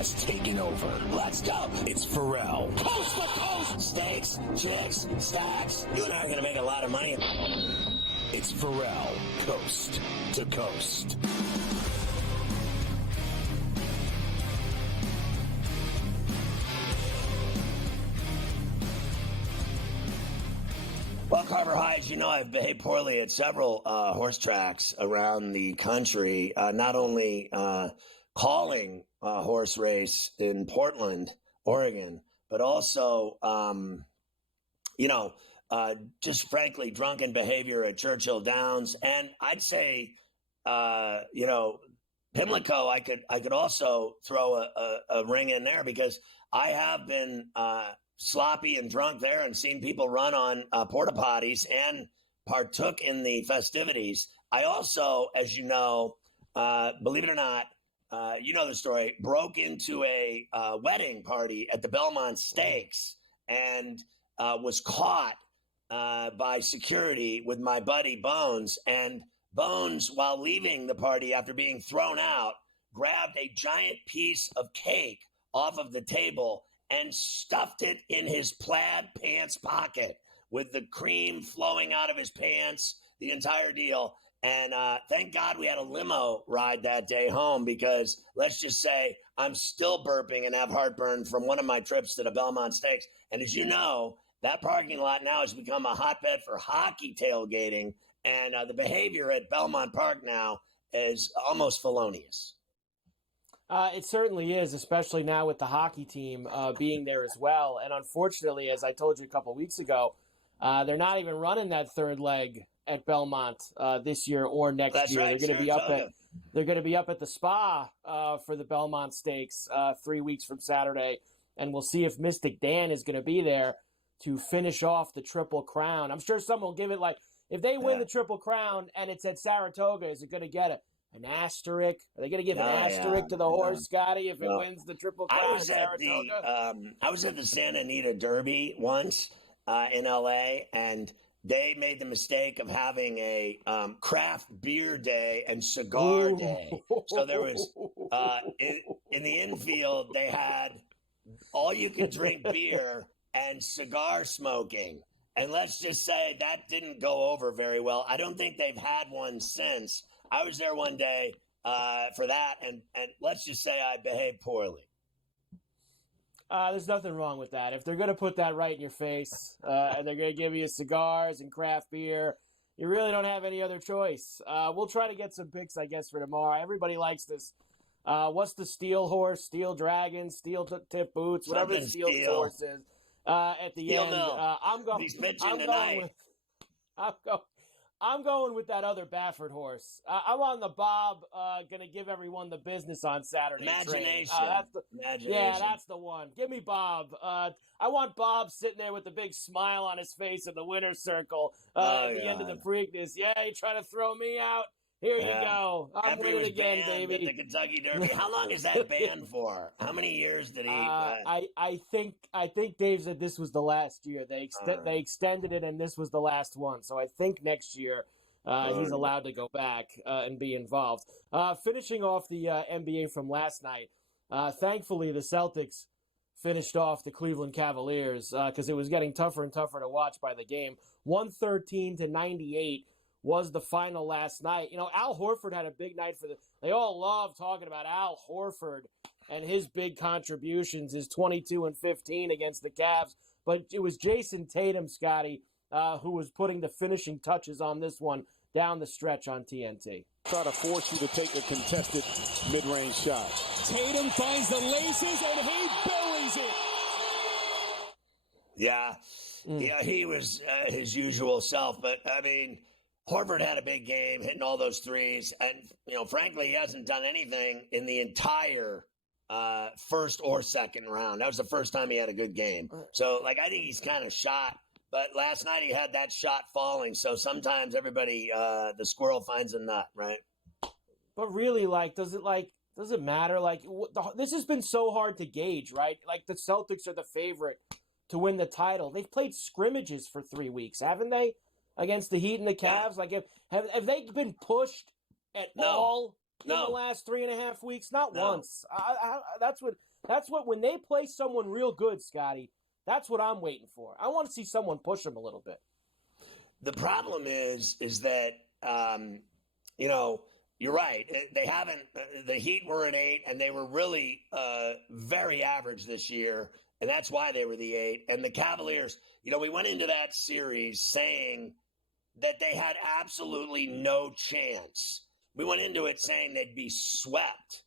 has taken over. Let's go. It's Ferrall. Coast to coast. Steaks, chicks, stacks. You and I are going to make a lot of money. It's Ferrall, coast to coast. Well, Carver High, as you know, I've behaved poorly at several horse tracks around the country, not only calling a horse race in Portland, Oregon, but also, just frankly, drunken behavior at Churchill Downs. And I'd say, Pimlico, I could also throw a ring in there because I have been sloppy and drunk there and seen people run on porta potties and partook in the festivities. I also, as you know, believe it or not, you know the story, broke into a wedding party at the Belmont Stakes and was caught by security with my buddy Bones. And Bones, while leaving the party after being thrown out, grabbed a giant piece of cake off of the table and stuffed it in his plaid pants pocket with the cream flowing out of his pants, the entire deal. And thank God we had a limo ride that day home because let's just say I'm still burping and have heartburn from one of my trips to the Belmont Stakes. And as you know, that parking lot now has become a hotbed for hockey tailgating. And the behavior at Belmont Park now is almost felonious. It certainly is, especially now with the hockey team being there as well. And unfortunately, as I told you a couple of weeks ago, they're not even running that third leg at Belmont this year or next year. Right. They're going to be up at the Spa for the Belmont Stakes 3 weeks from Saturday, and we'll see if Mystic Dan is going to be there to finish off the Triple Crown. I'm sure someone will give it if they win the Triple Crown and it's at Saratoga, is it going to get an asterisk? Are they going to give an asterisk to the horse, Scotty, if it wins the Triple Crown at Saratoga? I was at the Santa Anita Derby once in L.A., and they made the mistake of having a craft beer day and cigar day. So there was, in the infield, they had all-you-can-drink beer and cigar smoking. And let's just say that didn't go over very well. I don't think they've had one since. I was there one day for that, and let's just say I behaved poorly. There's nothing wrong with that. If they're going to put that right in your face and they're going to give you cigars and craft beer, you really don't have any other choice. We'll try to get some picks, I guess, for tomorrow. Everybody likes this. What's the steel horse, steel dragon, steel tip boots, whatever the steel horse is at the steel end. He's pitching tonight. I'm going with that other Baffert horse. I'm on the Bob, going to give everyone the business on Saturday. Imagination. Imagination. Yeah, that's the one. Give me Bob. I want Bob sitting there with a big smile on his face in the winner's circle at the end of the Preakness. Yeah, you trying to throw me out? Here you go. I'm winning again, baby. At the Kentucky Derby. How long is that banned for? How many years did he? I think Dave said this was the last year. They extended it, and this was the last one. So I think next year he's allowed to go back and be involved. Finishing off the NBA from last night. Thankfully, the Celtics finished off the Cleveland Cavaliers because it was getting tougher and tougher to watch by the game. 113-98. Was the final last night. You know, Al Horford had a big night they all love talking about Al Horford and his big contributions, his 22 and 15 against the Cavs. But it was Jason Tatum, Scotty, who was putting the finishing touches on this one down the stretch on TNT. Try to force you to take a contested mid-range shot. Tatum finds the laces and he buries it. Yeah, he was his usual self. But, I mean, Horford had a big game, hitting all those threes. And, frankly, he hasn't done anything in the entire first or second round. That was the first time he had a good game. So, I think he's kind of shot. But last night he had that shot falling. So sometimes everybody, the squirrel finds a nut, right? But really, does it matter? This has been so hard to gauge, right? The Celtics are the favorite to win the title. They've played scrimmages for 3 weeks, haven't they? Against the Heat and the Cavs? Have they been pushed at all in the last 3.5 weeks? Not No. once. That's what when they play someone real good, Scotty, that's what I'm waiting for. I want to see someone push them a little bit. The problem is that, you're right. They haven't – the Heat were an 8, and they were really very average this year, and that's why they were the 8. And the Cavaliers, we went into that series saying that they had absolutely no chance. We went into it saying they'd be swept,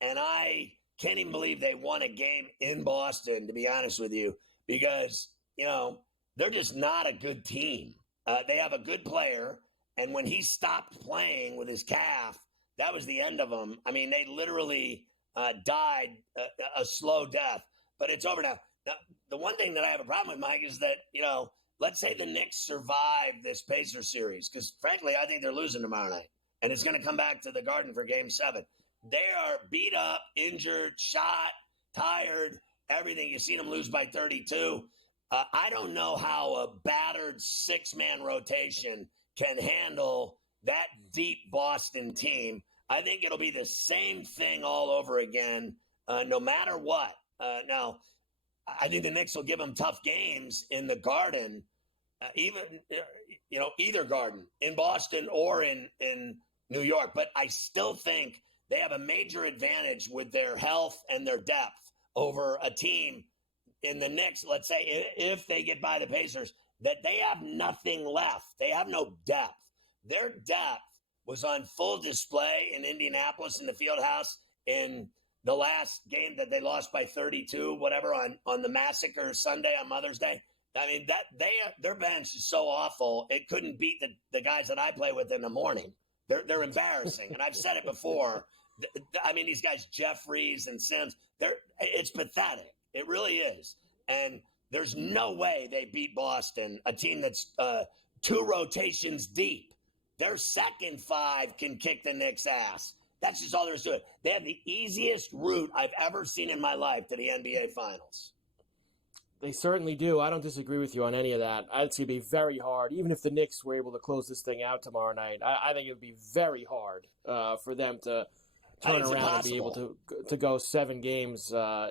and I can't even believe they won a game in Boston, to be honest with you, because, they're just not a good team. They have a good player. And when he stopped playing with his calf, that was the end of him. I mean, they literally died a slow death. But it's over now. Now, the one thing that I have a problem with, Mike, is that, let's say the Knicks survive this Pacers series, because, frankly, I think they're losing tomorrow night. And it's going to come back to the Garden for Game 7. They are beat up, injured, shot, tired, everything. You've seen them lose by 32. I don't know how a battered 6-man rotation can handle that deep Boston team. I think it'll be the same thing all over again, no matter what. Now, I think the Knicks will give them tough games in the Garden, either Garden, in Boston or in New York. But I still think they have a major advantage with their health and their depth over a team in the Knicks, let's say, if they get by the Pacers, that they have nothing left. They have no depth. Their depth was on full display in Indianapolis in the Fieldhouse in the last game that they lost by 32, whatever, on the Massacre Sunday on Mother's Day. I mean, their bench is so awful, it couldn't beat the guys that I play with in the morning. They're embarrassing. And I've said it before. I mean, these guys, Jeffries and Sims, it's pathetic. It really is. And there's no way they beat Boston, a team that's 2 rotations deep. Their second 5 can kick the Knicks' ass. That's just all there is to it. They have the easiest route I've ever seen in my life to the NBA Finals. They certainly do. I don't disagree with you on any of that. I'd say it'd be very hard, even if the Knicks were able to close this thing out tomorrow night. I think it would be very hard for them to turn around and be able to go 7 games, a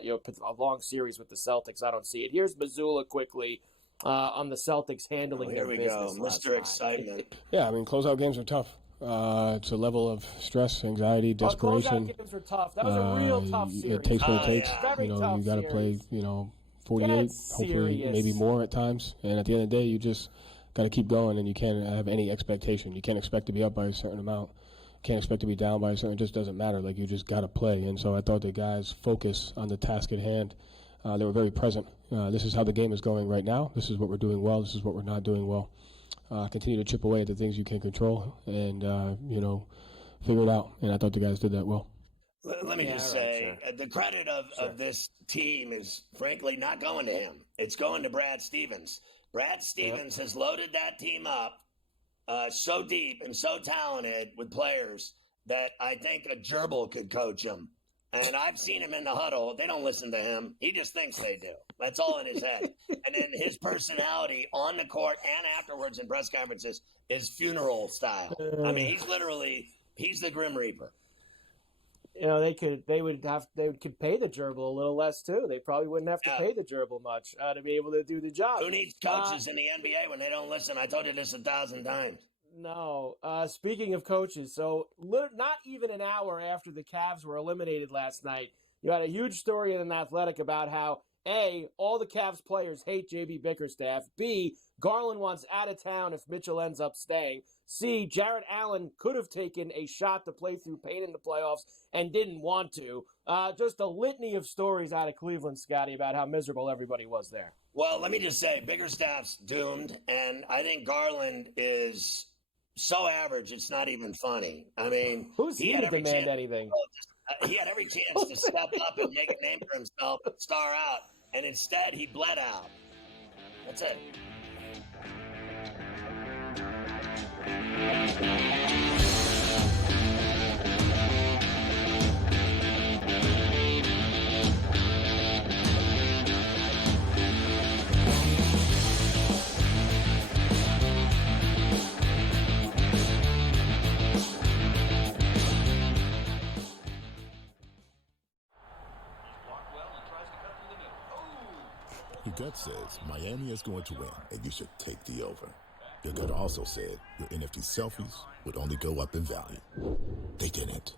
long series with the Celtics. I don't see it. Here's Missoula quickly on the Celtics handling their business. Here we go, Mr. Excitement. Yeah, I mean, closeout games are tough. It's a level of stress, anxiety, desperation. Closeout games are tough. That was a real tough series. It takes what it takes. Yeah. Very tough you got to play, 48, hopefully maybe more at times. And at the end of the day, you just got to keep going, and you can't have any expectation. You can't expect to be up by a certain amount. Can't expect to be down by a certain. It just doesn't matter. Like, you just got to play. And so I thought the guys focus on the task at hand. They were very present. This is how the game is going right now. This is what we're doing well. This is what we're not doing well. Continue to chip away at the things you can control and, figure it out. And I thought the guys did that well. Let me just say, the credit of this team is, frankly, not going to him. It's going to Brad Stevens. Brad Stevens has loaded that team up so deep and so talented with players that I think a gerbil could coach him. And I've seen him in the huddle. They don't listen to him. He just thinks they do. That's all in his head. And then his personality on the court and afterwards in press conferences is funeral style. I mean, he's the Grim Reaper. They could pay the gerbil a little less too. They probably wouldn't have to pay the gerbil much to be able to do the job. Who needs coaches in the NBA when they don't listen? I told you this 1,000 times. No. Speaking of coaches, so not even an hour after the Cavs were eliminated last night, you had a huge story in The Athletic about how A, all the Cavs players hate JB Bickerstaff. B, Garland wants out of town if Mitchell ends up staying. C, Jarrett Allen could have taken a shot to play through pain in the playoffs and didn't want to. Just a litany of stories out of Cleveland, Scotty, about how miserable everybody was there. Well, let me just say, Bickerstaff's doomed, and I think Garland is so average it's not even funny. I mean, who's he to demand anything? He had every chance to step up and make a name for himself, star out, and instead he bled out. That's it. Your gut says Miami is going to win, and you should take the over. Your gut also said your NFT selfies would only go up in value. They didn't.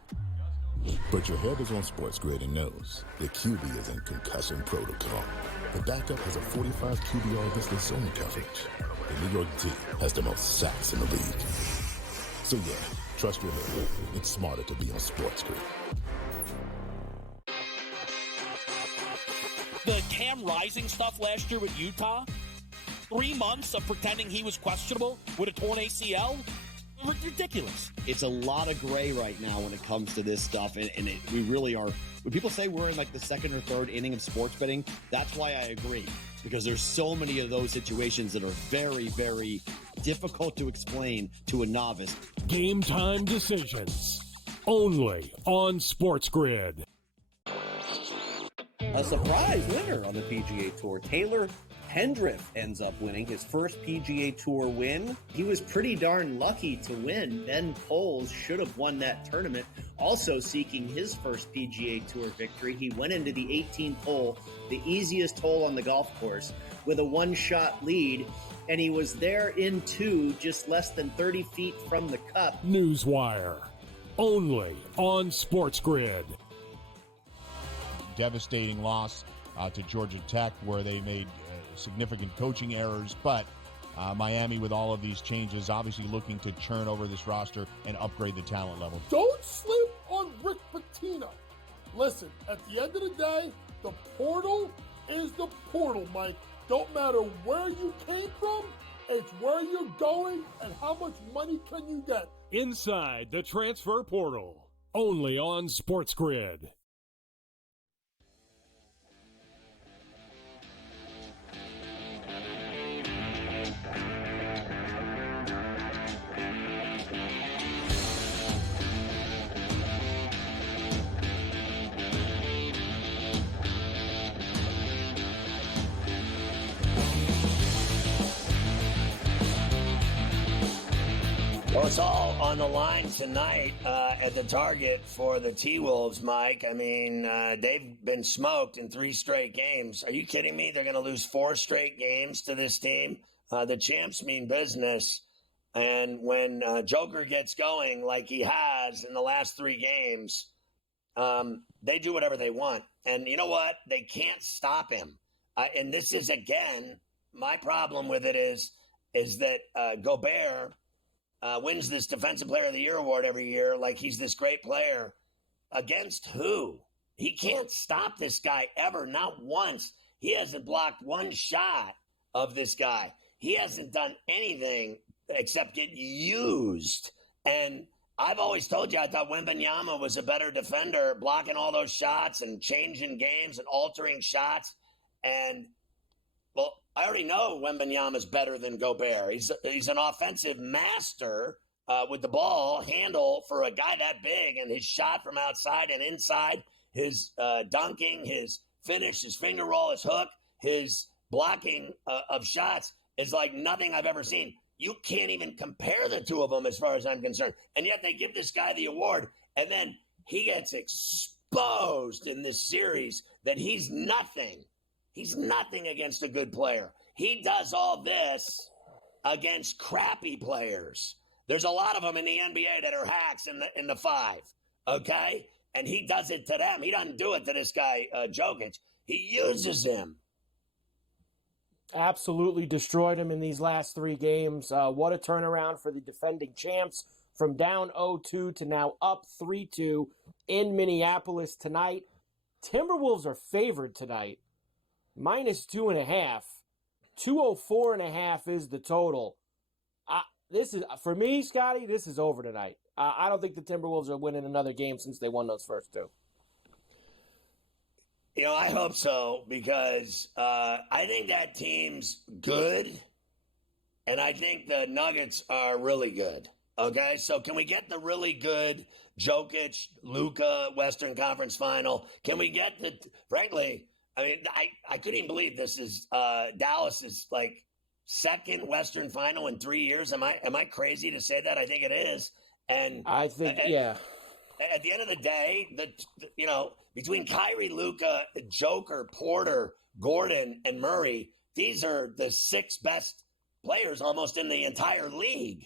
But your head is on SportsGrid and knows the QB is in concussion protocol. The backup has a 45 QBR against the zone coverage. The New York D has the most sacks in the league. So yeah, trust your head. It's smarter to be on SportsGrid. The Cam Rising stuff last year with Utah, 3 months of pretending he was questionable with a torn ACL, ridiculous. It's a lot of gray right now when it comes to this stuff, and we really are. When people say we're in like the second or third inning of sports betting, that's why I agree, because there's so many of those situations that are very, very difficult to explain to a novice. Game time decisions, only on SportsGrid. A surprise winner on the PGA Tour. Taylor Pendrith ends up winning his first PGA Tour win. He was pretty darn lucky to win. Ben Poles should have won that tournament, also seeking his first PGA Tour victory. He went into the 18th hole, the easiest hole on the golf course, with a one-shot lead, and he was there in two, just less than 30 feet from the cup. Newswire, only on SportsGrid. Devastating loss to Georgia Tech, where they made significant coaching errors, but Miami, with all of these changes, obviously looking to churn over this roster and upgrade the talent level. Don't sleep on Rick Pitino. Listen, at the end of the day, the portal is the portal, Mike. Don't matter where you came from, it's where you're going and how much money can you get. Inside the transfer portal, only on SportsGrid. Well, it's all on the line tonight at the Target for the T-Wolves, Mike. I mean, they've been smoked in 3 straight games. Are you kidding me? They're going to lose 4 straight games to this team. The champs mean business. And when Joker gets going like he has in the last 3 games, they do whatever they want. And you know what? They can't stop him. And this is, again, my problem with it is that Gobert wins this Defensive Player of the Year award every year like he's this great player. Against who? He can't stop this guy ever, not once. He hasn't blocked one shot of this guy. He hasn't done anything except get used. And I've always told you I thought Wembanyama was a better defender, blocking all those shots and changing games and altering shots. And, well, I already know Wembanyama's better than Gobert. He's an offensive master with the ball handle for a guy that big, and his shot from outside and inside, his dunking, his finish, his finger roll, his hook, his blocking of shots is like nothing I've ever seen. You can't even compare the two of them as far as I'm concerned. And yet they give this guy the award, and then he gets exposed in this series that he's nothing. He's nothing against a good player. He does all this against crappy players. There's a lot of them in the NBA that are hacks in the 5, okay? And he does it to them. He doesn't do it to this guy, Jokic. He uses him. Absolutely destroyed him in these last 3 games. What a turnaround for the defending champs from down 0-2 to now up 3-2 in Minneapolis tonight. Timberwolves are favored tonight. -2.5. 204.5 is the total. This is, for me, Scotty, this is over tonight. I don't think the Timberwolves are winning another game since they won those first 2. You know, I hope so, because I think that team's good, and I think the Nuggets are really good. Okay, so can we get the really good Jokic, Luka Western Conference Final? Can we get frankly, I mean, I couldn't even believe this is Dallas's like second Western Final in 3 years. Am I crazy to say that? I think it is. And I think, yeah. at the end of the day, between Kyrie, Luka, Joker, Porter, Gordon, and Murray, these are the 6 best players almost in the entire league.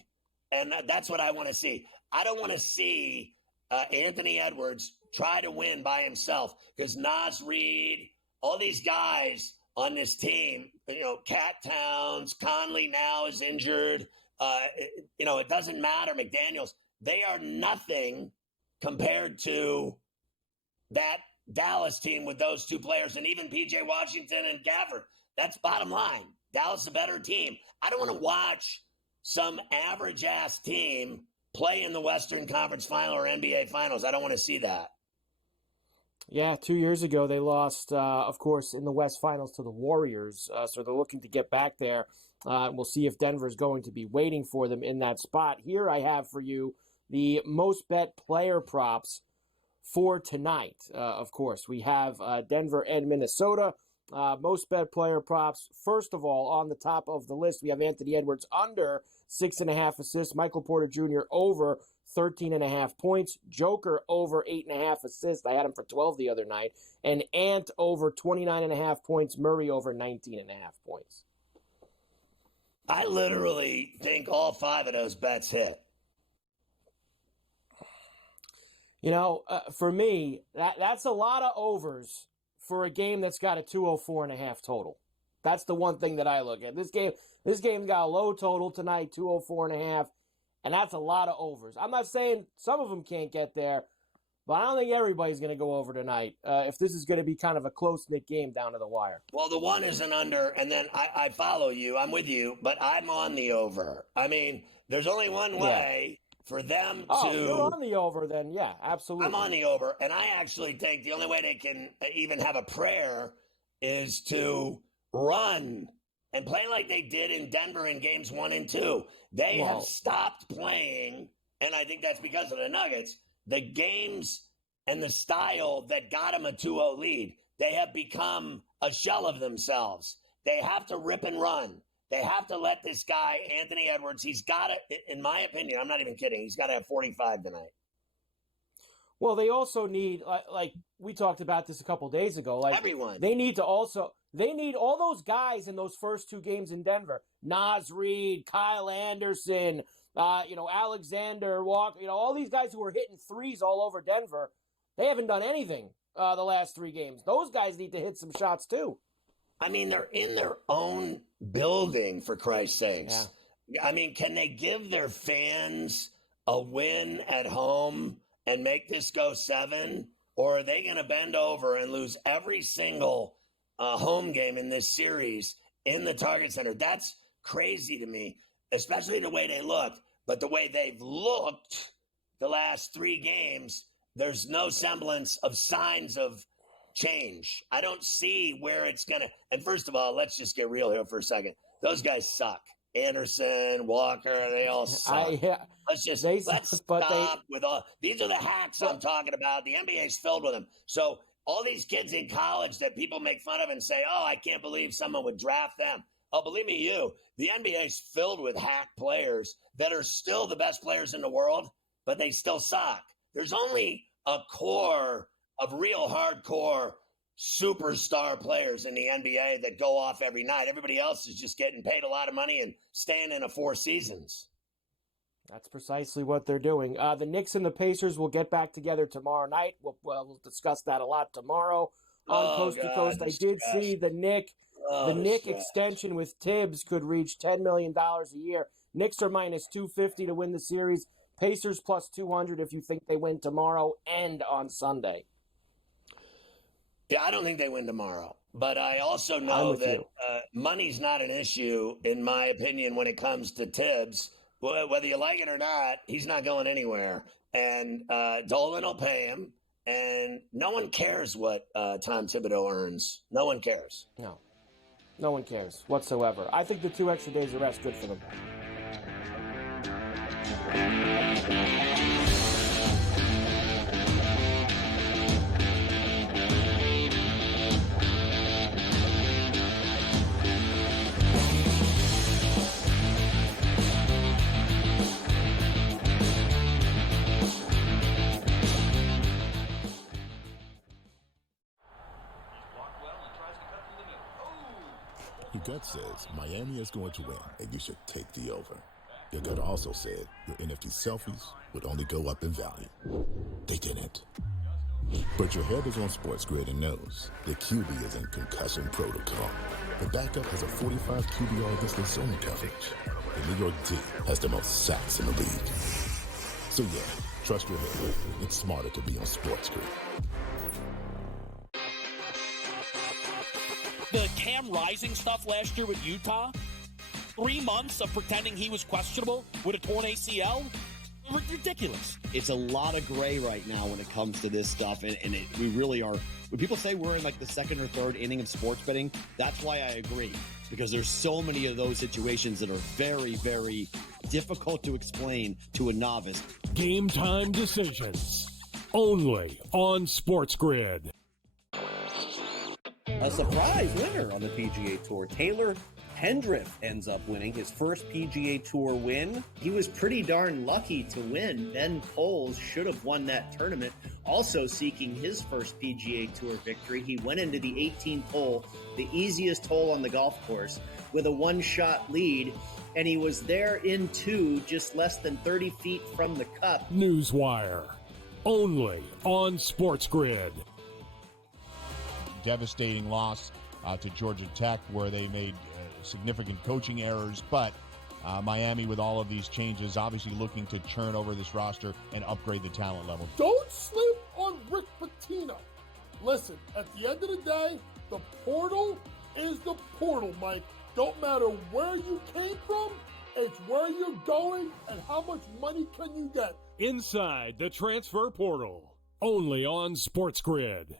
And that's what I want to see. I don't want to see Anthony Edwards try to win by himself, because Naz Reid, all these guys on this team, Cat Towns, Conley now is injured. It doesn't matter. McDaniels, they are nothing compared to that Dallas team with those 2 players, and even P.J. Washington and Gafford. That's bottom line. Dallas is a better team. I don't want to watch some average-ass team play in the Western Conference Final or NBA Finals. I don't want to see that. Yeah, 2 years ago they lost, of course, in the West Finals to the Warriors. So they're looking to get back there. We'll see if Denver's going to be waiting for them in that spot. Here I have for you the most bet player props for tonight. Of course, we have Denver and Minnesota. Most bet player props. First of all, on the top of the list, we have Anthony Edwards under 6.5 assists. Michael Porter Jr. over 13.5 points. Joker over 8.5 assists. I had him for 12 the other night. And Ant over 29.5 points. Murray over 19.5 points. I literally think all 5 of those bets hit. For me, that's a lot of overs for a game that's got a 204.5 total. That's the one thing that I look at. This game's got a low total tonight, 204.5, and that's a lot of overs. I'm not saying some of them can't get there, but I don't think everybody's going to go over tonight if this is going to be kind of a close-knit game down to the wire. Well, the one is an under, and then I follow you. I'm with you, but I'm on the over. I mean, there's only one way for them to... Oh, you're on the over then. Yeah, absolutely. I'm on the over, and I actually think the only way they can even have a prayer is to run and play like they did in Denver in games 1 and 2. They have stopped playing, and I think that's because of the Nuggets, the games and the style that got them a 2-0 lead. They have become a shell of themselves. They have to rip and run. They have to let this guy, Anthony Edwards, he's got to, in my opinion, I'm not even kidding, he's got to have 45 tonight. Well, they also need, like we talked about this a couple days ago, like everyone. They need all those guys in those first 2 games in Denver. Naz Reid, Kyle Anderson, Alexander Walker, all these guys who were hitting threes all over Denver. They haven't done anything the last 3 games. Those guys need to hit some shots too. I mean, they're in their own building, for Christ's sakes. Yeah. I mean, can they give their fans a win at home and make this go 7? Or are they going to bend over and lose every single home game in this series in the Target Center? That's crazy to me, especially the way they looked. But the way they've looked the last 3 games, there's no semblance of signs of change. I don't see where it's going to. And first of all, let's just get real here for a second. Those guys suck. Anderson, Walker, they all suck. Let's stop with all. These are the hacks I'm talking about. The NBA's filled with them. So all these kids in college that people make fun of and say, oh, I can't believe someone would draft them. Oh, believe me, the NBA's filled with hack players that are still the best players in the world, but they still suck. There's only a core of real hardcore superstar players in the NBA that go off every night. Everybody else is just getting paid a lot of money and staying in 4 seasons. That's precisely what they're doing. The Knicks and the Pacers will get back together tomorrow night. We'll discuss that a lot tomorrow on Coast to Coast. I did see the Knick extension with Tibbs could reach $10 million a year. Knicks are minus 250 to win the series. Pacers plus 200 if you think they win tomorrow and on Sunday. Yeah, I don't think they win tomorrow. But I also know that money's not an issue, in my opinion, when it comes to Tibbs. Whether you like it or not, he's not going anywhere. And Dolan will pay him. And no one cares what Tom Thibodeau earns. No one cares. No one cares whatsoever. I think the 2 extra days of rest, good for them. Your gut says Miami is going to win, and you should take the over. Your gut also said your NFT selfies would only go up in value. They didn't. But your head is on SportsGrid and knows the QB is in concussion protocol. The backup has a 45 QBR against zone coverage. The New York D has the most sacks in the league. So yeah, trust your head. It's smarter to be on SportsGrid. The Cam Rising stuff last year with Utah, 3 months of pretending he was questionable with a torn ACL, ridiculous. It's a lot of gray right now when it comes to this stuff, and we really are. When people say we're in like the second or third inning of sports betting, that's why I agree, because there's so many of those situations that are very, very difficult to explain to a novice. Game time decisions, only on SportsGrid. A surprise winner on the PGA Tour. Taylor Pendrith ends up winning his first PGA Tour win. He was pretty darn lucky to win. Ben Coles should have won that tournament, also seeking his first PGA Tour victory. He went into the 18th hole, the easiest hole on the golf course, with a one-shot lead, and he was there in two, just less than 30 feet from the cup. Newswire, only on SportsGrid. Devastating loss to Georgia Tech, where they made significant coaching errors, but Miami, with all of these changes, obviously looking to churn over this roster and upgrade the talent level. Don't sleep on Rick Pitino. Listen, at the end of the day, the portal is the portal, Mike. Don't matter where you came from, it's where you're going and how much money can you get. Inside the transfer portal, only on SportsGrid.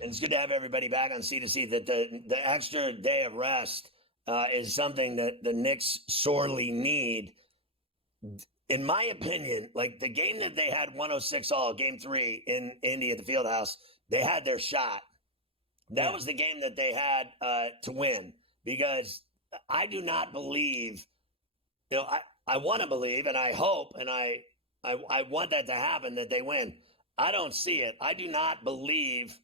It's good to have everybody back on C2C, that the extra day of rest is something that the Knicks sorely need. In my opinion, like the game that they had 106 all, game 3 in Indy at the Fieldhouse, they had their shot. That was the game that they had to win, because I do not believe, I want to believe, and I hope, and I want that to happen, that they win. I don't see it. I do not believe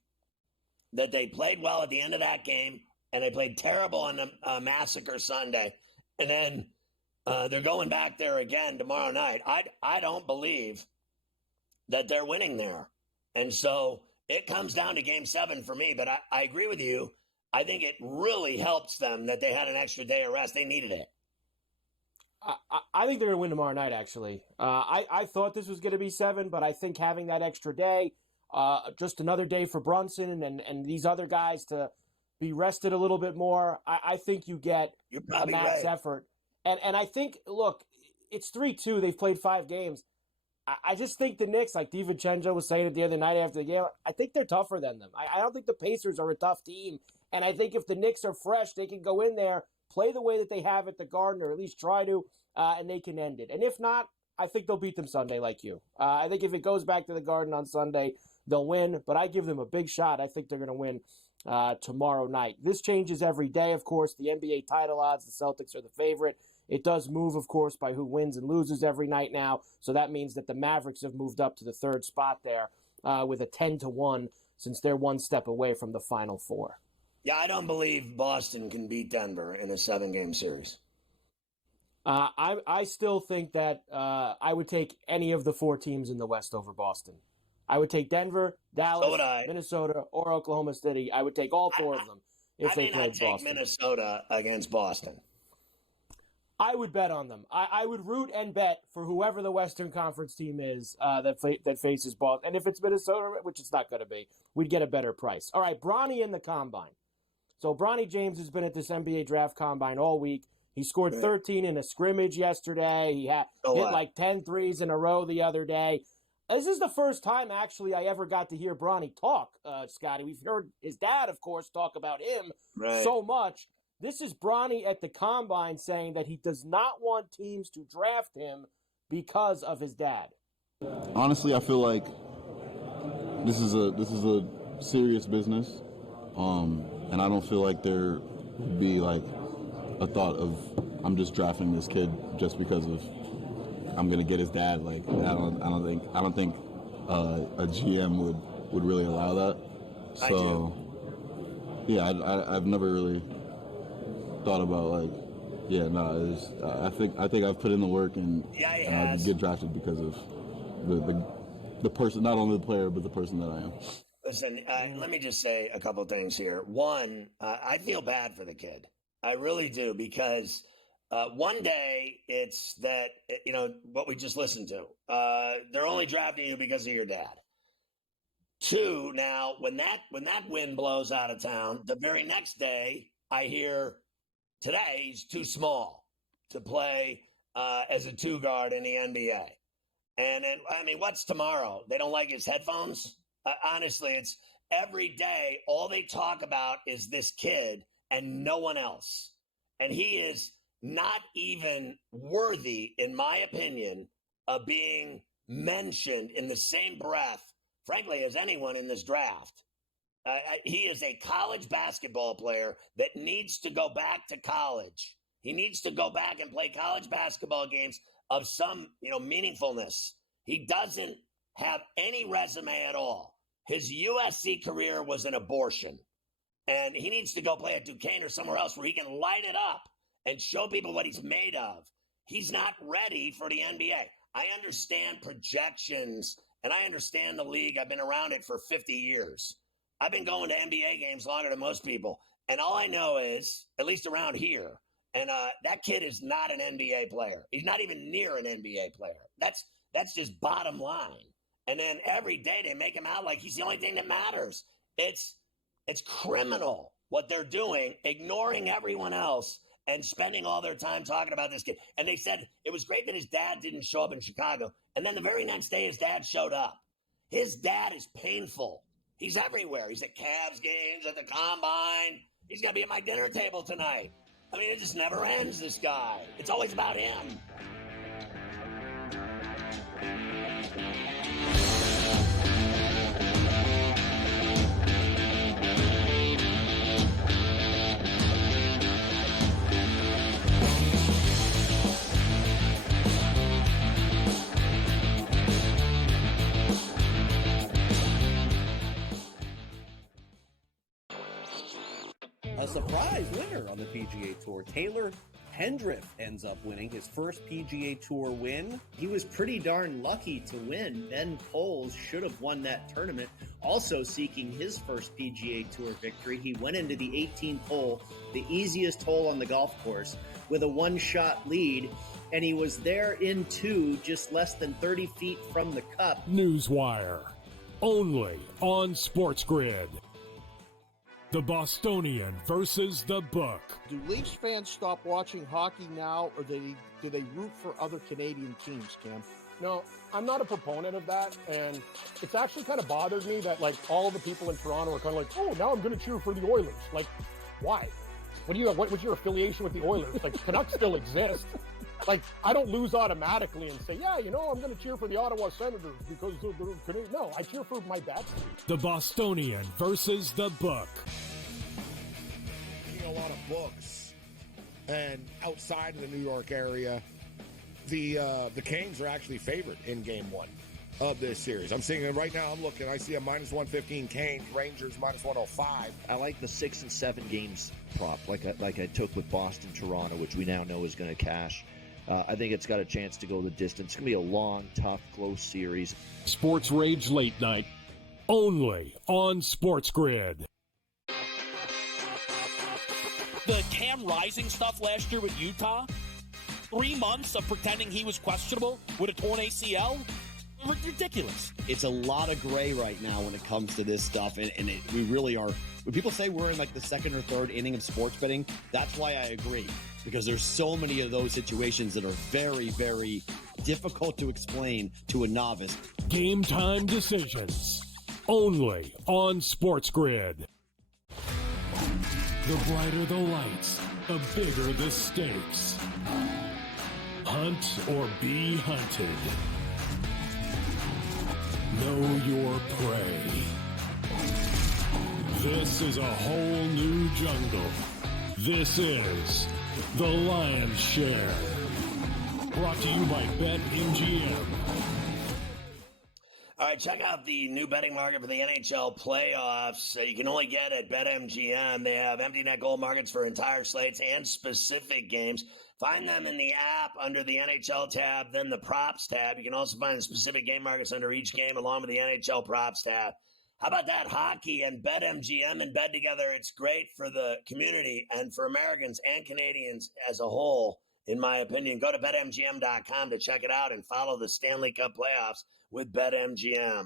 that they played well at the end of that game, and they played terrible on the Massacre Sunday. And then they're going back there again tomorrow night. I don't believe that they're winning there. And so it comes down to game 7 for me, but I agree with you. I think it really helps them that they had an extra day of rest. They needed it. I think they're going to win tomorrow night, actually. I thought this was going to be 7, but I think having that extra day, just another day for Brunson and these other guys to be rested a little bit more, I think you get a max effort. And I think, look, it's 3-2. They've played 5 games. I just think the Knicks, like DiVincenzo was saying it the other night after the game, I think they're tougher than them. I don't think the Pacers are a tough team. And I think if the Knicks are fresh, they can go in there, play the way that they have at the Garden, or at least try to, and they can end it. And if not, I think they'll beat them Sunday like you. I think if it goes back to the Garden on Sunday, they'll win, but I give them a big shot. I think they're going to win tomorrow night. This changes every day, of course. The NBA title odds, the Celtics are the favorite. It does move, of course, by who wins and loses every night now. So that means that the Mavericks have moved up to the 3rd spot there with a 10-1, since they're one step away from the Final Four. Yeah, I don't believe Boston can beat Denver in a 7-game series. I still think that I would take any of the 4 teams in the West over Boston. I would take Denver, Dallas, Minnesota, or Oklahoma City. I would take all 4 of them if they played Boston. I take Minnesota against Boston. I would bet on them. I would root and bet for whoever the Western Conference team is that faces Boston. And if it's Minnesota, which it's not going to be, we'd get a better price. All right, Bronny in the Combine. So Bronny James has been at this NBA Draft Combine all week. He scored 13 in a scrimmage yesterday. He hit like 10 threes in a row the other day. This is the first time, actually, I ever got to hear Bronny talk, Scotty. We've heard his dad, of course, talk about him so much. This is Bronny at the Combine saying that he does not want teams to draft him because of his dad. Honestly, I feel like this is a serious business, and I don't feel like there would be like a thought of I'm just drafting this kid just because of I'm gonna get his dad. Like I don't think a GM would really allow that. So yeah, I've never really thought about like I think I've put in the work and I get drafted because of the person, not only the player but the person that I am. Listen, let me just say a couple things here. One, I feel bad for the kid. I really do, because one day it's that, what we just listened to. They're only drafting you because of your dad. Two, now, when that wind blows out of town, the very next day, I hear today he's too small to play as a two guard in the NBA. And then, what's tomorrow? They don't like his headphones? Honestly, it's every day, all they talk about is this kid and no one else. And he is not even worthy, in my opinion, of being mentioned in the same breath, frankly, as anyone in this draft. He is a college basketball player that needs to go back to college. He needs to go back and play college basketball games of some, meaningfulness. He doesn't have any resume at all. His USC career was an abortion. And he needs to go play at Duquesne or somewhere else where he can light it up and show people what he's made of. He's not ready for the NBA. I understand projections, and I understand the league. I've been around it for 50 years. I've been going to NBA games longer than most people. And all I know is, at least around here, and that kid is not an NBA player. He's not even near an NBA player. That's just bottom line. And then every day they make him out like he's the only thing that matters. It's criminal what they're doing, ignoring everyone else and spending all their time talking about this kid. And they said it was great that his dad didn't show up in Chicago. And then the very next day, his dad showed up. His dad is painful. He's everywhere. He's at Cavs games, at the Combine. He's going to be at my dinner table tonight. It just never ends, this guy. It's always about him. A surprise winner on the PGA Tour. Taylor Pendrith ends up winning his first PGA Tour win. He was pretty darn lucky to win. Ben Poles should have won that tournament. Also seeking his first PGA Tour victory, he went into the 18th hole, the easiest hole on the golf course, with a one-shot lead, and he was there in two, just less than 30 feet from the cup. Newswire, only on SportsGrid. The Bostonian versus the Book. Do Leafs fans stop watching hockey now, or do they root for other Canadian teams, Cam? No, I'm not a proponent of that, and it's actually kind of bothered me that, all the people in Toronto are kind of like, oh, now I'm going to cheer for the Oilers. Why? What's your affiliation with the Oilers? Canucks still exist. I don't lose automatically and say, I'm going to cheer for the Ottawa Senators because they're Canadian. No, I cheer for my dad's team. The Bostonian versus the Book. A lot of books, and outside of the New York area, the Canes are actually favored in Game 1 of this series. I'm seeing it right now. I'm looking. I see a -115 Canes, Rangers -105. I like the 6 and 7 games prop, like I took with Boston, Toronto, which we now know is going to cash. I think it's got a chance to go the distance. It's going to be a long, tough, close series. Sports Rage Late Night, only on SportsGrid. The Cam Rising stuff last year with Utah, 3 months of pretending he was questionable with a torn ACL, ridiculous. It's a lot of gray right now when it comes to this stuff, and we really are. When people say we're in the second or third inning of sports betting, that's why I agree, because there's so many of those situations that are very, very difficult to explain to a novice. Game time decisions, only on SportsGrid. The brighter the lights, the bigger the stakes. Hunt or be hunted. Know your prey. This is a whole new jungle. This is The Lion's Share. Brought to you by BetMGM. All right, check out the new betting market for the NHL playoffs. You can only get at BetMGM. They have empty net goal markets for entire slates and specific games. Find them in the app under the NHL tab, then the props tab. You can also find the specific game markets under each game along with the NHL props tab. How about that? Hockey and BetMGM in bed together. It's great for the community and for Americans and Canadians as a whole, in my opinion. Go to BetMGM.com to check it out and follow the Stanley Cup playoffs with BetMGM.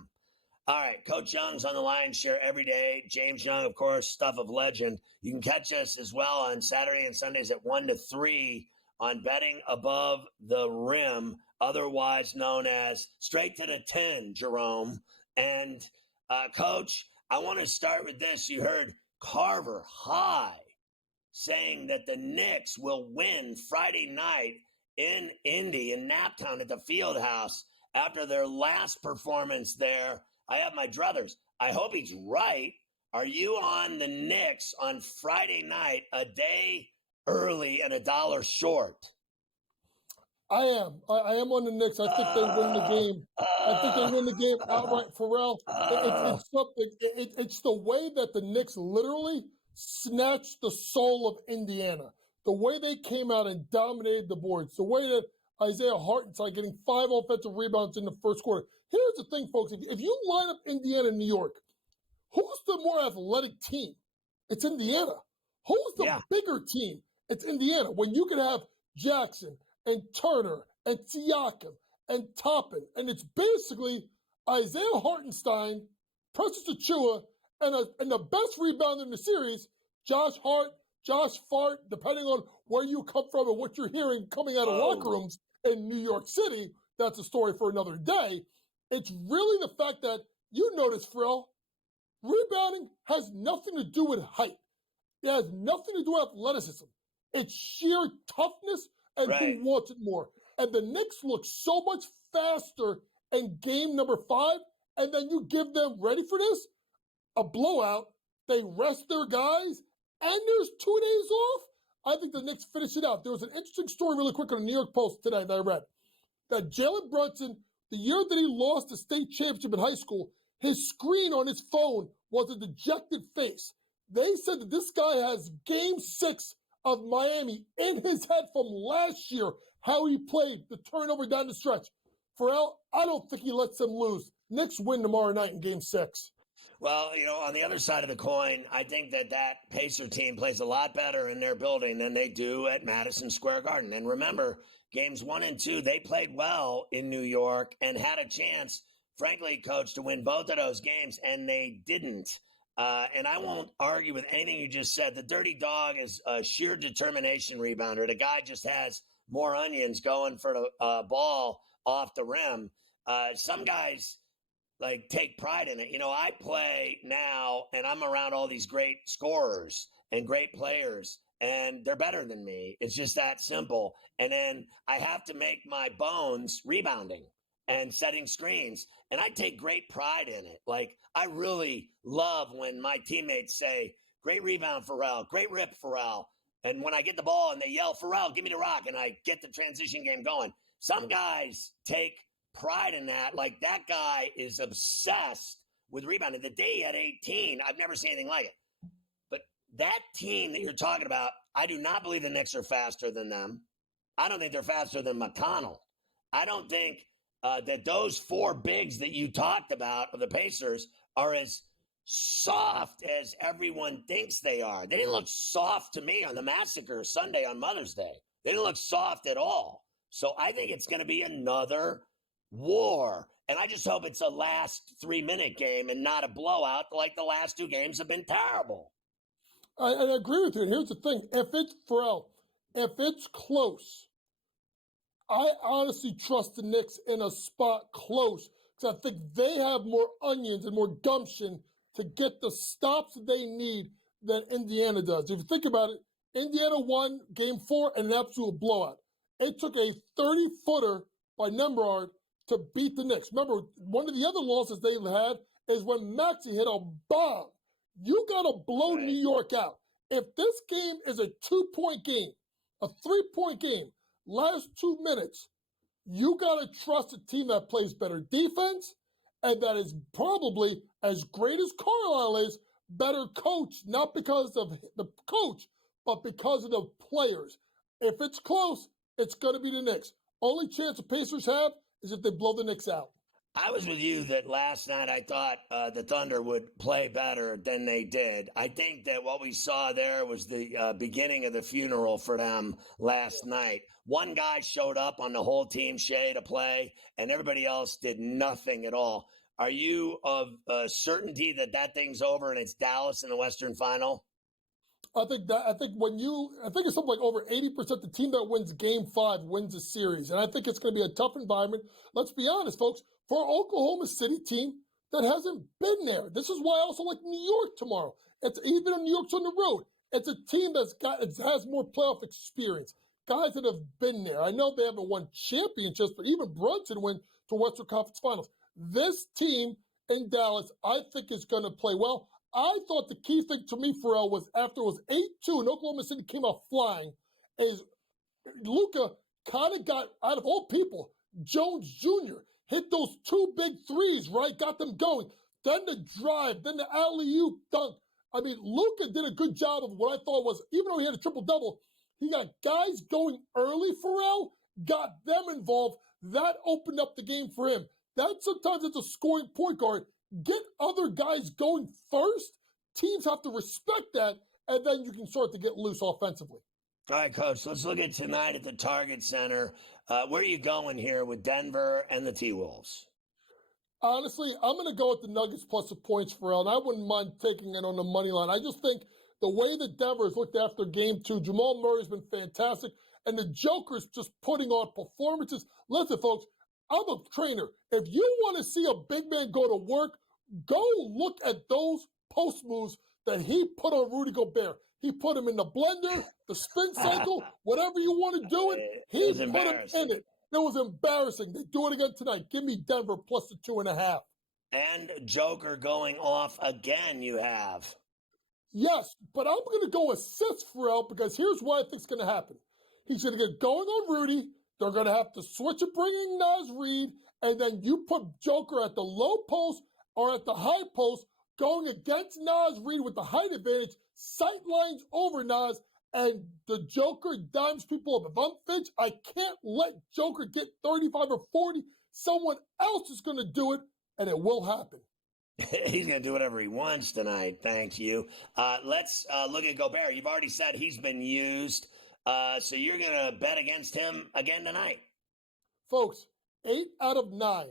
All right, Coach Young's on the Lion's Share every day. James Young, of course, stuff of legend. You can catch us as well on Saturday and Sundays at 1 to 3 on Betting Above the Rim, otherwise known as Straight to the 10, Jerome. And, Coach, I want to start with this. You heard Carver High saying that the Knicks will win Friday night in Indy, in Naptown at the Fieldhouse after their last performance there. I have my druthers. I hope he's right. Are you on the Knicks on Friday night, a day early and $1 short? I am. I am on the Knicks. I think they win the game. I think they win the game outright. Ferrall, it's something. It's the way that the Knicks literally snatched the soul of Indiana. The way they came out and dominated the boards. The way that Isaiah Hartenstein getting 5 offensive rebounds in the first quarter. Here's the thing, folks. If you line up Indiana and New York, who's the more athletic team? It's Indiana. Who's the bigger team? It's Indiana. When you can have Jackson and Turner and Siakam and Toppin, and it's basically Isaiah Hartenstein, Precious Achiuwa, and the best rebounder in the series, Josh Hart, Josh Fart, depending on where you come from and what you're hearing coming out of locker rooms in New York City. That's a story for another day. It's really the fact that, you notice, Frill, rebounding has nothing to do with height. It has nothing to do with athleticism. It's sheer toughness and who wants it more. And the Knicks look so much faster in game number 5, and then you give them, ready for this, a blowout. They rest their guys, and there's 2 days off. I think the Knicks finish it out. There was an interesting story really quick on the New York Post today that I read. That Jalen Brunson, the year that he lost the state championship in high school, his screen on his phone was a dejected face. They said that this guy has game 6 of Miami in his head from last year, how he played, the turnover down the stretch. Ferrall, I don't think he lets them lose. Knicks win tomorrow night in game 6. Well, on the other side of the coin, I think that Pacer team plays a lot better in their building than they do at Madison Square Garden. And remember, games 1 and 2, they played well in New York and had a chance, frankly, Coach, to win both of those games, and they didn't. And I won't argue with anything you just said. The Dirty Dog is a sheer determination rebounder. The guy just has more onions going for the ball off the rim. Some guys take pride in it. I play now and I'm around all these great scorers and great players, and they're better than me. It's just that simple. And then I have to make my bones rebounding and setting screens, and I take great pride in it. I really love when my teammates say, great rebound, Ferrall, great rip, Ferrall. And when I get the ball and they yell, Ferrall, give me the rock, and I get the transition game going. Some guys take pride in that. That guy is obsessed with rebounding. The day he had 18, I've never seen anything like it. But that team that you're talking about, I do not believe the Knicks are faster than them. I don't think they're faster than McConnell. I don't think that those 4 bigs that you talked about of the Pacers are as soft as everyone thinks they are. They didn't look soft to me on the Massacre Sunday on Mother's Day. They didn't look soft at all. So I think it's going to be another war. And I just hope it's a last 3-minute game and not a blowout like the last 2 games have been terrible. I agree with you. And here's the thing. If it's close, I honestly trust the Knicks in a spot close because I think they have more onions and more gumption to get the stops they need than Indiana does. If you think about it, Indiana won Game 4 in an absolute blowout. It took a 30-footer by Nemrod to beat the Knicks. Remember, one of the other losses they had is when Maxey hit a bomb. You got to blow New York out. If this game is a 2-point game, a 3-point game, last 2 minutes, you got to trust a team that plays better defense and that is probably, as great as Carlisle is, better coached, not because of the coach, but because of the players. If it's close, it's going to be the Knicks. Only chance the Pacers have is if they blow the Knicks out. I was with you that last night I thought the Thunder would play better than they did. I think that what we saw there was the beginning of the funeral for them last night. One guy showed up on the whole team, Shea, to play, and everybody else did nothing at all. Are you of certainty that that thing's over and it's Dallas in the Western Final? I think it's something like over 80% the team that wins Game 5 wins the series. And I think it's going to be a tough environment. Let's be honest, folks, for an Oklahoma City team that hasn't been there. This is why I also like New York tomorrow. It's even if New York's on the road. It's a team has more playoff experience. Guys that have been there. I know they haven't won championships, but even Brunson went to Western Conference Finals. This team in Dallas, I think, is going to play well. I thought the key thing to me, Ferrall, was after it was 8-2 and Oklahoma City came out flying, is Luka kind of got, out of all people, Jones Jr. hit those 2 big threes, right? Got them going. Then the drive, then the alley-oop dunk. I mean, Luka did a good job of what I thought was, even though he had a triple-double, he got guys going early, Ferrall, got them involved. That opened up the game for him. That sometimes it's a scoring point guard. Get other guys going first. Teams have to respect that, and then you can start to get loose offensively. All right, Coach, let's look at tonight at the Target Center. Where are you going here with Denver and the T-Wolves? Honestly, I'm going to go with the Nuggets plus the points, Ferrall, and I wouldn't mind taking it on the money line. I just think the way the Denver has looked after Game 2, Jamal Murray's been fantastic, and the Joker's just putting on performances. Listen, folks, I'm a trainer. If you want to see a big man go to work, go look at those post moves that he put on Rudy Gobert. He put him in the blender, the spin cycle, whatever you want to do it, he put him in it. It was embarrassing. They do it again tonight. Give me Denver plus the 2.5. And Joker going off again, you have. Yes, but I'm going to go assist Ferrall because here's what I think is going to happen. He's going to get going on Rudy. They're going to have to switch it, bring in Naz Reid, and then you put Joker at the low post or at the high post, going against Naz Reid with the height advantage, sight lines over Naz, and the Joker dimes people up. If I'm Finch, I can't let Joker get 35 or 40. Someone else is going to do it, and it will happen. He's going to do whatever he wants tonight. Thank you. Let's look at Gobert. You've already said he's been used. So you're going to bet against him again tonight? Folks, 8 out of 9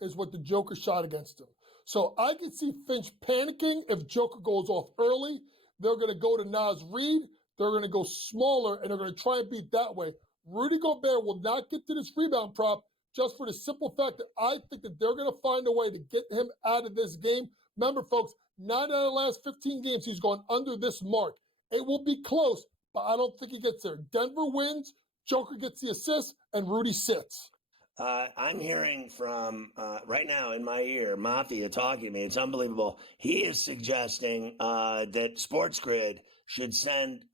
is what the Joker shot against him. So I can see Finch panicking if Joker goes off early. They're going to go to Naz Reid. They're going to go smaller, and they're going to try and beat that way. Rudy Gobert will not get to this rebound prop just for the simple fact that I think that they're going to find a way to get him out of this game. Remember, folks, 9 out of the last 15 games, he's gone under this mark. It will be close, but I don't think he gets there. Denver wins, Joker gets the assist, and Rudy sits. I'm hearing from, right now in my ear, Mafia talking to me. It's unbelievable. He is suggesting that SportsGrid should send,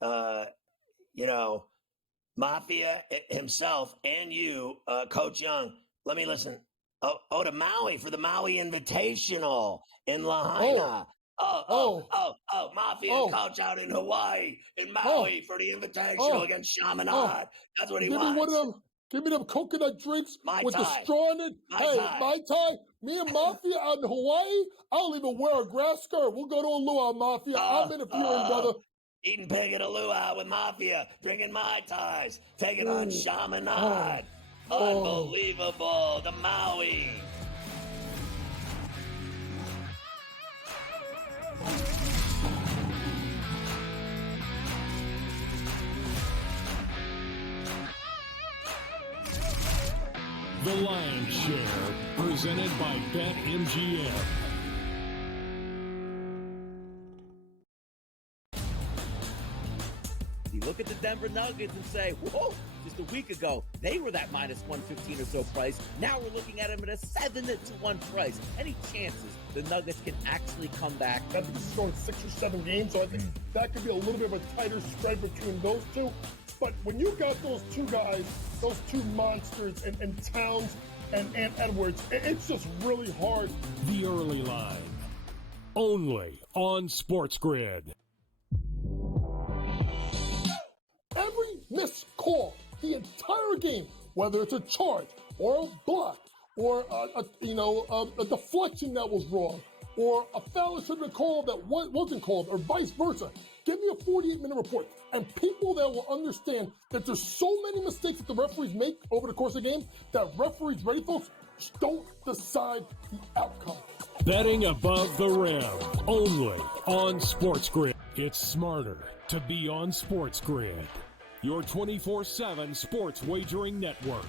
Mafia himself and you, Coach Young. Let me listen. To Maui for the Maui Invitational in Lahaina. Mafia coach out in Hawaii, in Maui for the Invitational against Chaminade. That's what he wants. Give me them coconut drinks with the straw in it. Mai Tai. Me and Mafia out in Hawaii, I'll even wear a grass skirt. We'll go to a luau, Mafia. I'm interfering, brother. Eating pig at a luau with Mafia, drinking Mai Tais, taking on Chaminade. Unbelievable. The Maui. The Lion's Share, presented by BetMGM. look at the Denver Nuggets and say, whoa, just a week ago, they were that minus 115 or so price. Now we're looking at them at a 7-1 price. Any chances the Nuggets can actually come back? I think this is going 6 or 7 games, so I think that could be a little bit of a tighter spread between those two. But when you got those two guys, those two monsters, and Towns and Edwards, it's just really hard. The Early Line, only on SportsGrid. Every missed call the entire game, whether it's a charge or a block or a deflection that was wrong or a foul that should have been called that wasn't called or vice versa. Give me a 48-minute report. And people that will understand that there's so many mistakes that the referees make over the course of the game that referees, ready folks, don't decide the outcome. Betting above the rim, only on SportsGrid. It's smarter to be on SportsGrid. Your 24/7 sports wagering network.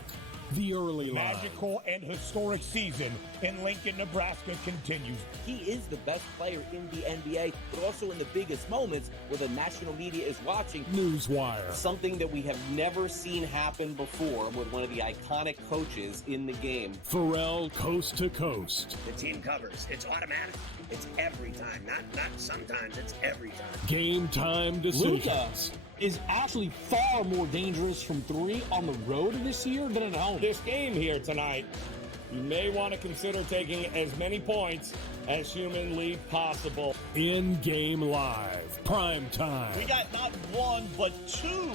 The Early Line. Magical and historic season in Lincoln, Nebraska continues. He is the best player in the NBA, but also in the biggest moments where the national media is watching. Newswire. Something that we have never seen happen before with one of the iconic coaches in the game. Ferrall, coast to coast. The team covers. It's automatic. It's every time. Not sometimes. It's every time. Game time decisions. Luka is actually far more dangerous from 3 on the road this year than at home. This game here tonight, you may want to consider taking as many points as humanly possible. In-game live, prime time. We got not 1, but 2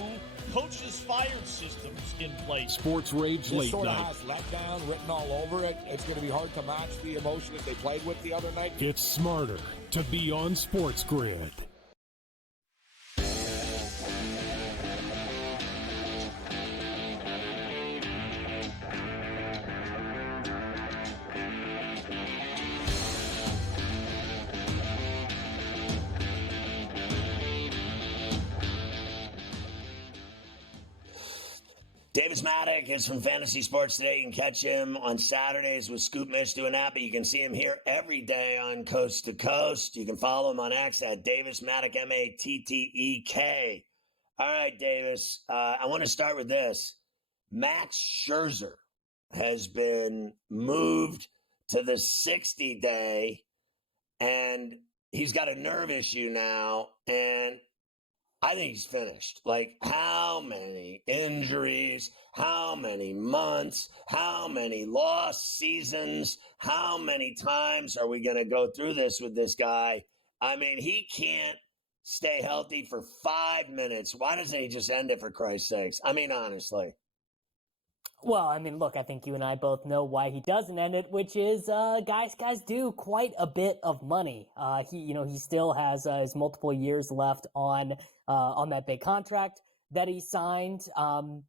coaches fired systems in place. Sports Rage This Late sort of Night. has letdown written all over it. It's going to be hard to match the emotion that they played with the other night. It's smarter to be on SportsGrid. Davis Maddock is from Fantasy Sports Today. You can catch him on Saturdays with Scoop Mitch doing that, but you can see him here every day on Coast to Coast. You can follow him on X at Davis Maddock, Mattek. All right, Davis, I want to start with this. Max Scherzer has been moved to the 60-day, and he's got a nerve issue now, and I think he's finished. Like, how many injuries, how many months, how many lost seasons, how many times are we going to go through this with this guy? I mean, he can't stay healthy for 5 minutes. Why doesn't he just end it, for Christ's sakes? I mean, honestly. Well, I mean, look, I think you and I both know why he doesn't end it, which is guys do quite a bit of money. He still has his multiple years left on that big contract that he signed.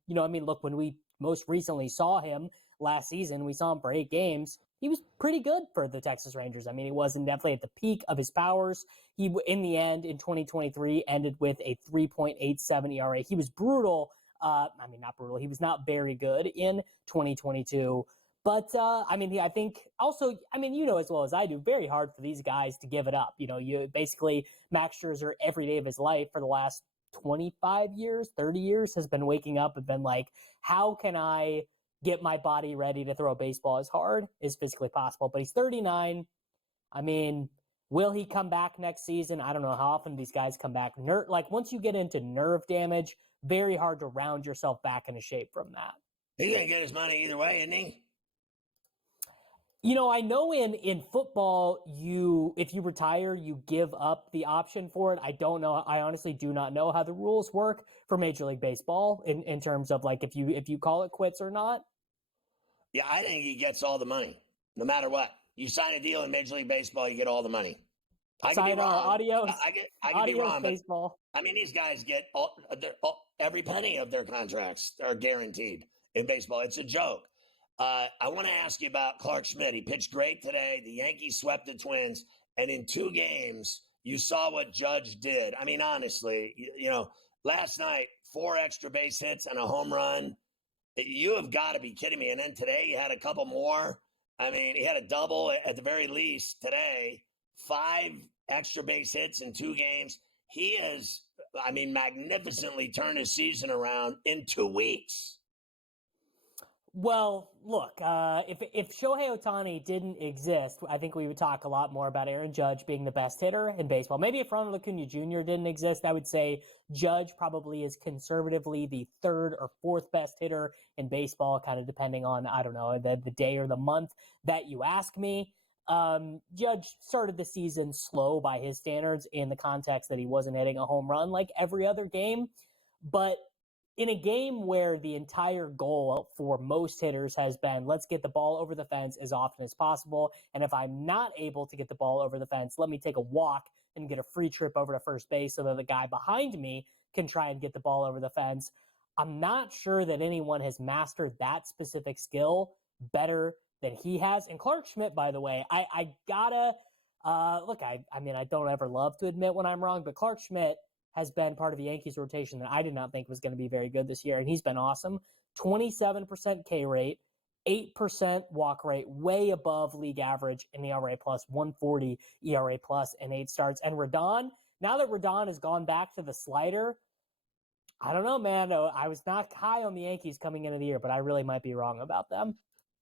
Look, when we most recently saw him last season, we saw him for 8 games. He was pretty good for the Texas Rangers. I mean, he wasn't definitely at the peak of his powers. He, in the end, in 2023, ended with a 3.87 ERA. He was brutal. Not brutal. He was not very good in 2022. But, I think also, you know as well as I do, very hard for these guys to give it up. You basically, Max Scherzer every day of his life for the last 25 years, 30 years has been waking up and been like, how can I get my body ready to throw a baseball as hard as physically possible? But he's 39. Will he come back next season? I don't know how often these guys come back. Once you get into nerve damage, very hard to round yourself back into shape from that. He's going to get his money either way, isn't he? I know in football, if you retire, you give up the option for it. I don't know. I honestly do not know how the rules work for Major League Baseball in terms of if you call it quits or not. Yeah, I think he gets all the money, no matter what. You sign a deal in Major League Baseball, you get all the money. I could be wrong. Adios. I could be wrong, baseball. But these guys get every penny of their contracts are guaranteed in baseball. It's a joke. I want to ask you about Clark Schmidt. He pitched great today. The Yankees swept the Twins, and in 2 games, you saw what Judge did. Honestly, last night, 4 extra base hits and a home run. You have got to be kidding me. And then today, he had a couple more. He had a double at the very least today. 5 extra base hits in 2 games. He is magnificently turn his season around in 2 weeks. Well, look, if Shohei Ohtani didn't exist, I think we would talk a lot more about Aaron Judge being the best hitter in baseball. Maybe if Ronald Acuna Jr. didn't exist, I would say Judge probably is conservatively the third or fourth best hitter in baseball, kind of depending on, I don't know, the day or the month that you ask me. Judge started the season slow by his standards in the context that he wasn't hitting a home run like every other game, but in a game where the entire goal for most hitters has been, let's get the ball over the fence as often as possible. And if I'm not able to get the ball over the fence, let me take a walk and get a free trip over to first base so that the guy behind me can try and get the ball over the fence. I'm not sure that anyone has mastered that specific skill better than he has. And Clark Schmidt, by the way, I gotta, look, I don't ever love to admit when I'm wrong, but Clark Schmidt has been part of the Yankees rotation that I did not think was going to be very good this year, and he's been awesome. 27% K rate, 8% walk rate, way above league average in ERA plus, 140 ERA plus in 8 starts. And Rodon, now that Rodon has gone back to the slider, I don't know, man. I was not high on the Yankees coming into the year, but I really might be wrong about them.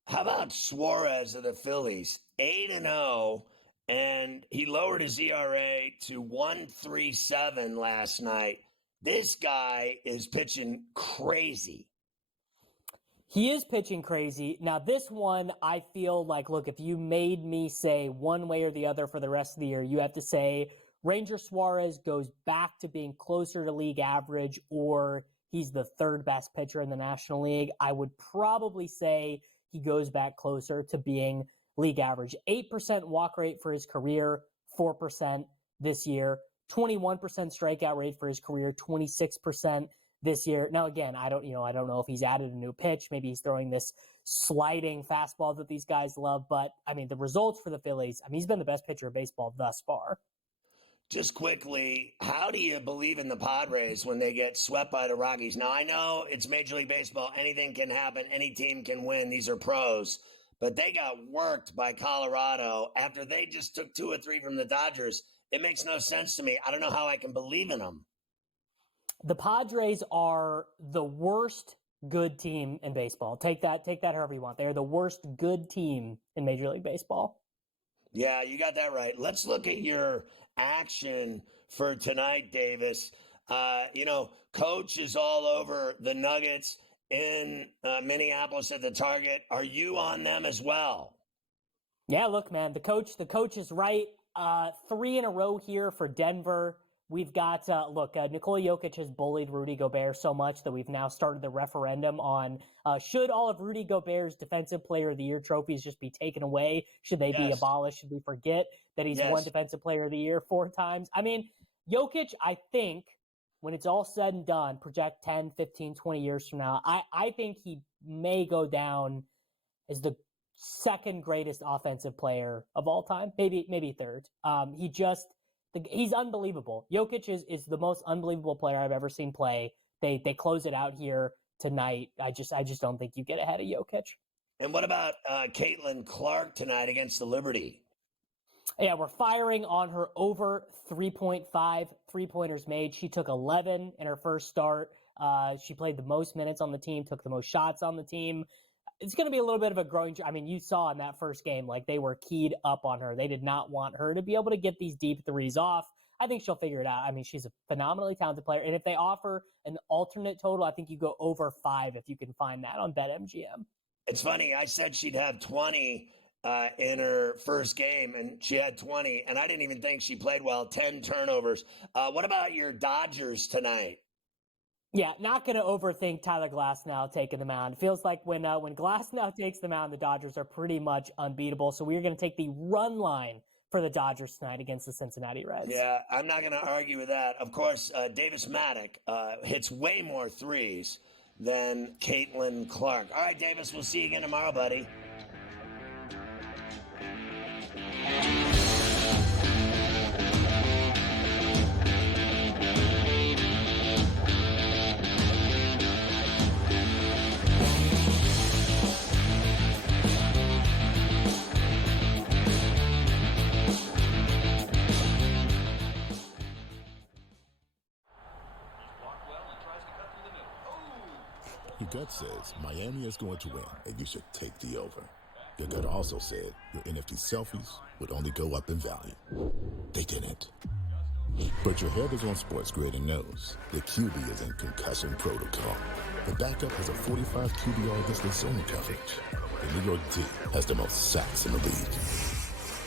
How about Suarez of the Phillies? 8-0. And he lowered his ERA to 1.37 last night. This guy is pitching crazy. He is pitching crazy. Now, this one, I feel like, look, if you made me say one way or the other for the rest of the year, you have to say Ranger Suarez goes back to being closer to league average or he's the third best pitcher in the National League. I would probably say he goes back closer to being league average. 8% walk rate for his career, 4% this year. 21% strikeout rate for his career, 26% this year. Now, again, I don't know if he's added a new pitch. Maybe he's throwing this sliding fastball that these guys love. But, the results for the Phillies, he's been the best pitcher of baseball thus far. Just quickly, how do you believe in the Padres when they get swept by the Rockies? Now, I know it's Major League Baseball. Anything can happen. Any team can win. These are pros. But they got worked by Colorado after they just took 2 or 3 from the Dodgers. It makes no sense to me. I don't know how I can believe in them. The Padres are the worst good team in baseball. Take that however you want. They're the worst good team in Major League Baseball. Yeah, you got that right. Let's look at your action for tonight, Davis. Coach is all over the Nuggets in Minneapolis at the Target. Are you on them as well? Yeah, look, man, the coach is right. 3 in a row here for Denver. We've got, Nikola Jokic has bullied Rudy Gobert so much that we've now started the referendum on should all of Rudy Gobert's Defensive Player of the Year trophies just be taken away? Should they be abolished? Should we forget that he's won Defensive Player of the Year 4 times? Jokic, I think, when it's all said and done, project 10, 15, 20 years from now, I think he may go down as the second greatest offensive player of all time, maybe third. He's unbelievable. Jokic is the most unbelievable player I've ever seen play. They close it out here tonight. I just don't think you get ahead of Jokic. And what about Caitlin Clark tonight against the Liberty? Yeah, we're firing on her over 3.5 three-pointers made. She took 11 in her first start. She played the most minutes on the team, took the most shots on the team. It's going to be a little bit of a growing. You saw in that first game, they were keyed up on her. They did not want her to be able to get these deep threes off. I think she'll figure it out. She's a phenomenally talented player. And if they offer an alternate total, I think you go over 5 if you can find that on BetMGM. It's funny. I said she'd have 20 in her first game, and she had 20, and I didn't even think she played well. 10 turnovers. What about your Dodgers tonight? Yeah, not going to overthink Tyler Glasnow taking the mound. It feels like when Glasnow takes the mound, the Dodgers are pretty much unbeatable. So we're going to take the run line for the Dodgers tonight against the Cincinnati Reds. Yeah, I'm not going to argue with that. Of course, Davis Maddock hits way more threes than Caitlin Clark. All right, Davis, we'll see you again tomorrow, buddy. Your gut says Miami is going to win, and you should take the over. Your gut also said your NFT selfies would only go up in value. They didn't. But your head is on SportsGrid and knows the QB is in concussion protocol. The backup has a 45 QBR against the zone coverage. The New York D has the most sacks in the league.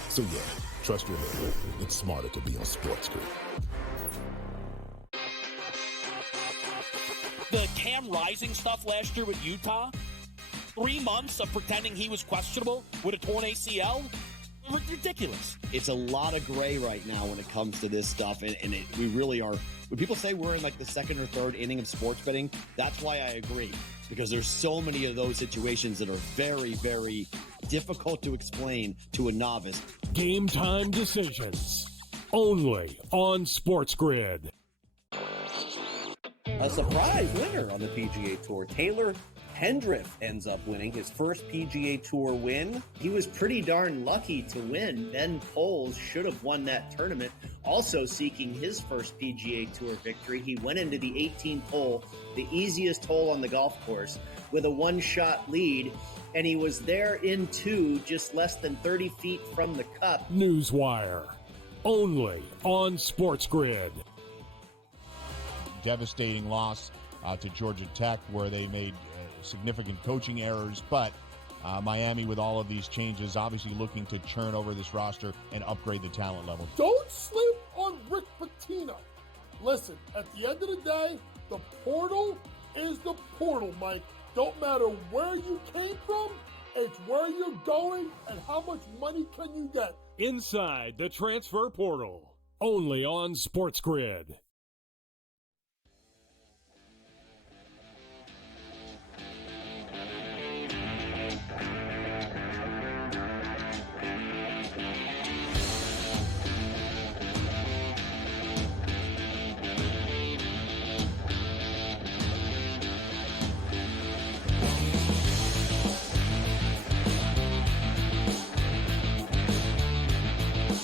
So yeah, trust your head. It's smarter to be on SportsGrid. The Cam Rising stuff last year with Utah, 3 months of pretending he was questionable with a torn ACL, ridiculous. It's a lot of gray right now when it comes to this stuff, and we really are. When people say we're in like the second or third inning of sports betting, that's why I agree, because there's so many of those situations that are very, very difficult to explain to a novice. Game time decisions, only on SportsGrid. A surprise winner on the PGA Tour. Taylor Pendrith ends up winning his first PGA Tour win. He was pretty darn lucky to win. Ben Poles should have won that tournament. Also seeking his first PGA Tour victory, he went into the 18th hole, the easiest hole on the golf course, with a one-shot lead, and he was there in two, just less than 30 feet from the cup. Newswire, only on SportsGrid. Devastating loss to Georgia Tech, where they made significant coaching errors, but Miami, with all of these changes, obviously looking to churn over this roster and upgrade the talent level. Don't sleep on Rick Pitino. Listen, at the end of the day, the portal is the portal, Mike. Don't matter where you came from, it's where you're going and how much money can you get. Inside the transfer portal, only on SportsGrid.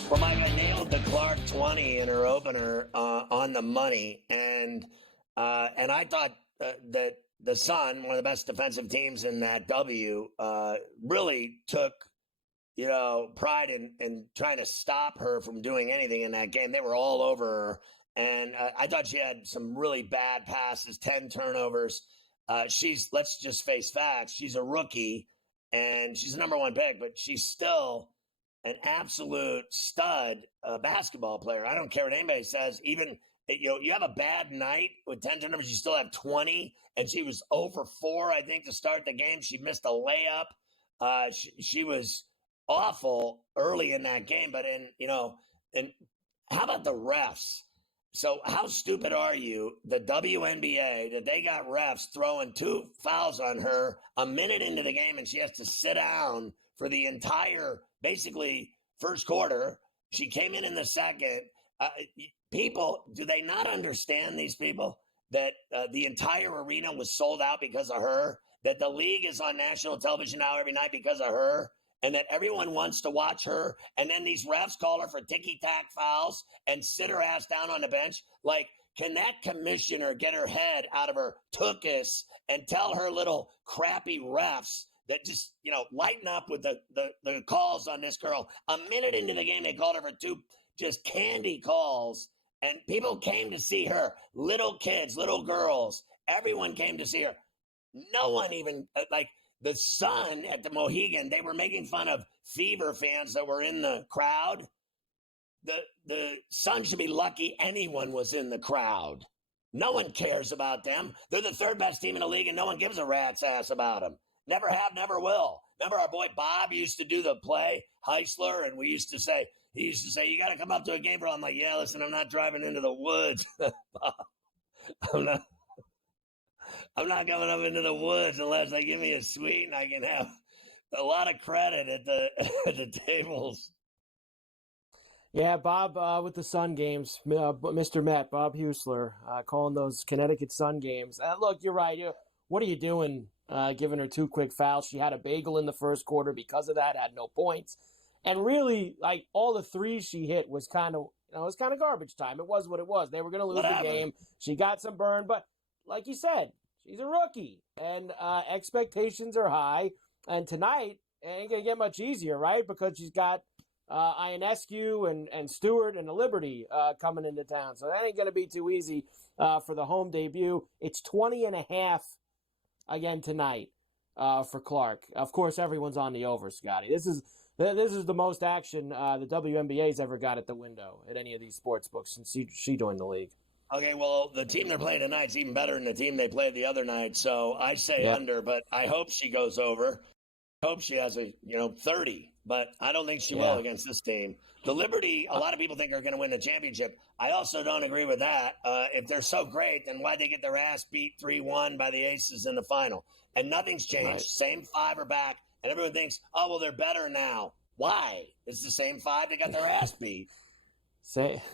Well, Mike, I nailed the Clark 20 in her opener on the money, and I thought that the Sun, one of the best defensive teams in that W, really took pride in trying to stop her from doing anything in that game. They were all over her, and I thought she had some really bad passes, 10 turnovers. Let's just face facts, she's a rookie, and she's the number one pick, but she's still an absolute stud basketball player. I don't care what anybody says. Even you have a bad night with 10 turnovers, you still have 20, and she was 0 for 4, I think, to start the game. She missed a layup. She was awful early in that game, but and how about the refs? So how stupid are you, the WNBA, that they got refs throwing 2 fouls on her a minute into the game, and she has to sit down for the entire, basically, first quarter. She came in the second. People, do they not understand, these people, that the entire arena was sold out because of her, that the league is on national television now every night because of her, and that everyone wants to watch her, and then these refs call her for ticky-tack fouls and sit her ass down on the bench? Like, can that commissioner get her head out of her tuchus and tell her little crappy refs that just, lighten up with the calls on this girl? A minute into the game, they called her for 2 just candy calls, and people came to see her. Little kids, little girls, everyone came to see her. No one even, like the Sun at the Mohegan, they were making fun of Fever fans that were in the crowd. The Sun should be lucky anyone was in the crowd. No one cares about them. They're the third best team in the league, and no one gives a rat's ass about them. Never have, never will. Remember our boy Bob used to do the play, Heisler, and he used to say, you got to come up to a game, bro. I'm like, yeah, listen, I'm not driving into the woods. I'm not coming up into the woods unless they give me a suite and I can have a lot of credit at the tables. Yeah, Bob with the Sun games, Mr. Met, Bob Husler, calling those Connecticut Sun games. Look, you're right. What are you doing? Giving her 2 quick fouls. She had a bagel in the first quarter because of that, had no points. And really, like, all the threes she hit was kind of garbage time. It was what it was. They were going to lose the game. She got some burn, but like you said, She's a rookie, and expectations are high. And tonight, it ain't going to get much easier, right? Because she's got Ionescu and Stewart and the Liberty coming into town. So that ain't going to be too easy for the home debut. It's 20.5 again tonight for Clark. Of course, everyone's on the over, Scotty. This is the most action the WNBA's ever got at the window at any of these sports books since she joined the league. Okay, well, the team they're playing tonight's even better than the team they played the other night. So I say under, but I hope she goes over. I hope she has 30, but I don't think she will against this team. The Liberty, a lot of people think are going to win the championship. I also don't agree with that. If they're so great, then why'd they get their ass beat 3-1 by the Aces in the final? And nothing's changed. Right. Same five are back, and everyone thinks, oh, well, they're better now. Why? It's the same five that got their ass beat.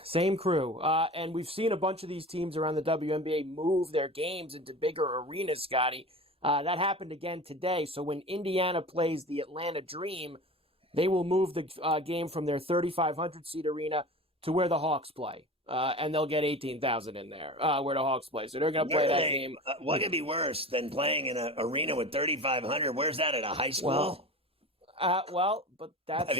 Same crew. And we've seen a bunch of these teams around the WNBA move their games into bigger arenas, Scotty. That happened again today. So when Indiana plays the Atlanta Dream, they will move the game from their 3,500-seat arena to where the Hawks play. And they'll get 18,000 in there where the Hawks play. So they're going to play that game. What could be worse than playing in an arena with 3,500? Where's that, at a high school? But that's by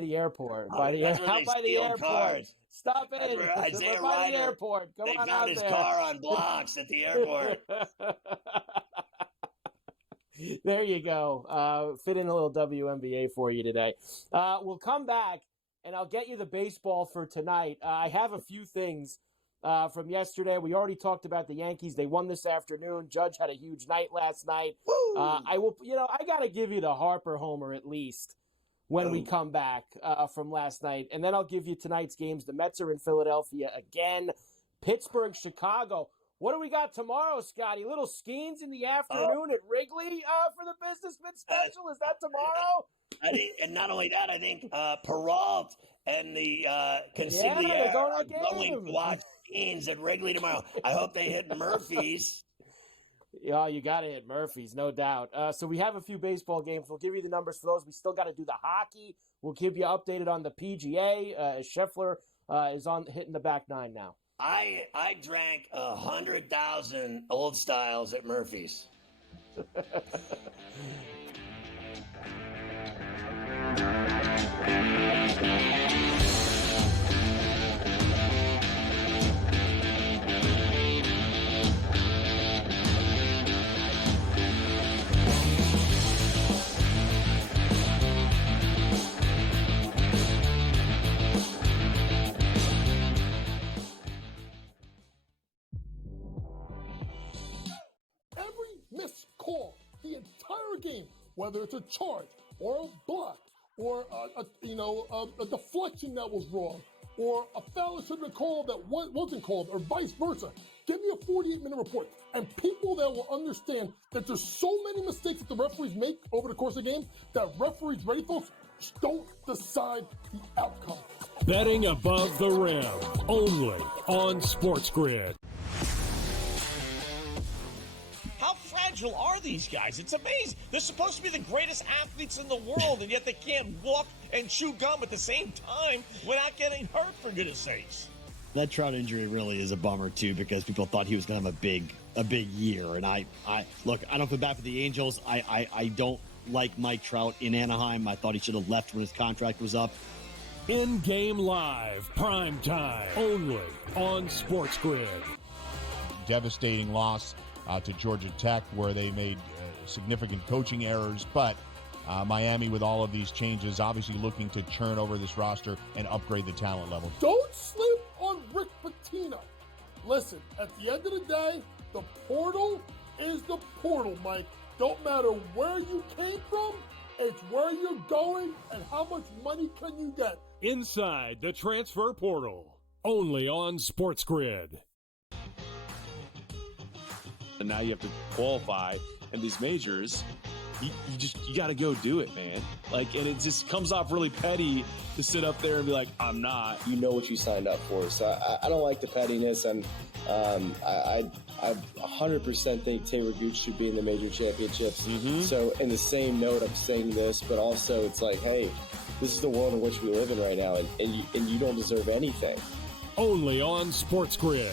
the airport. By the airport. Cars. Stop it. That's where Isaiah by Ryder, the airport. Come they on found out his there. car on blocks at the airport. There you go. Fit in a little WNBA for you today. We'll come back, and I'll get you the baseball for tonight. I have a few things from yesterday. We already talked about the Yankees. They won this afternoon. Judge had a huge night last night. I got to give you the Harper homer at least when we come back from last night. And then I'll give you tonight's games. The Mets are in Philadelphia again. Pittsburgh, Chicago. What do we got tomorrow, Scotty? Little Skeens in the afternoon at Wrigley for the Businessman Special? Is that tomorrow? And not only that, I think Peralt and the Consigliere are going to watch Skeens at Wrigley tomorrow. I hope they hit Murphy's. Yeah, you got to hit Murphy's, no doubt. So we have a few baseball games. We'll give you the numbers for those. We still got to do the hockey. We'll keep you updated on the PGA. Scheffler is hitting the back nine now. I drank 100,000 Old Styles at Murphy's. Missed call the entire game, whether it's a charge or a block or a deflection that was wrong or a foul that should have been called that wasn't called or vice versa. Give me a 48-minute report, and people that will understand that there's so many mistakes that the referees make over the course of the game that referees, ready folks, don't decide the outcome. Betting above the rim, only on SportsGrid. How fragile are these guys? It's amazing. They're supposed to be the greatest athletes in the world, and yet they can't walk and chew gum at the same time without getting hurt, for goodness sakes. That Trout injury really is a bummer, too, because people thought he was going to have a big year. And I look, I don't feel bad for the Angels. I don't like Mike Trout in Anaheim. I thought he should have left when his contract was up. In-game live, prime time, only on SportsGrid. Devastating loss to Georgia Tech, where they made significant coaching errors, but Miami, with all of these changes, obviously looking to churn over this roster and upgrade the talent level. Don't sleep on Rick Pitino. Listen, at the end of the day, the portal is the portal, Mike. Don't matter where you came from, it's where you're going and how much money can you get. Inside the transfer portal, only on SportsGrid. And now you have to qualify in these majors. You got to go do it, man. And it just comes off really petty to sit up there and be like, I'm not. You know what you signed up for. So I don't like the pettiness. And I 100% think Taylor Gooch should be in the major championships. Mm-hmm. So in the same note, I'm saying this, but also it's like, hey, this is the world in which we live in right now, and you don't deserve anything. Only on SportsGrid.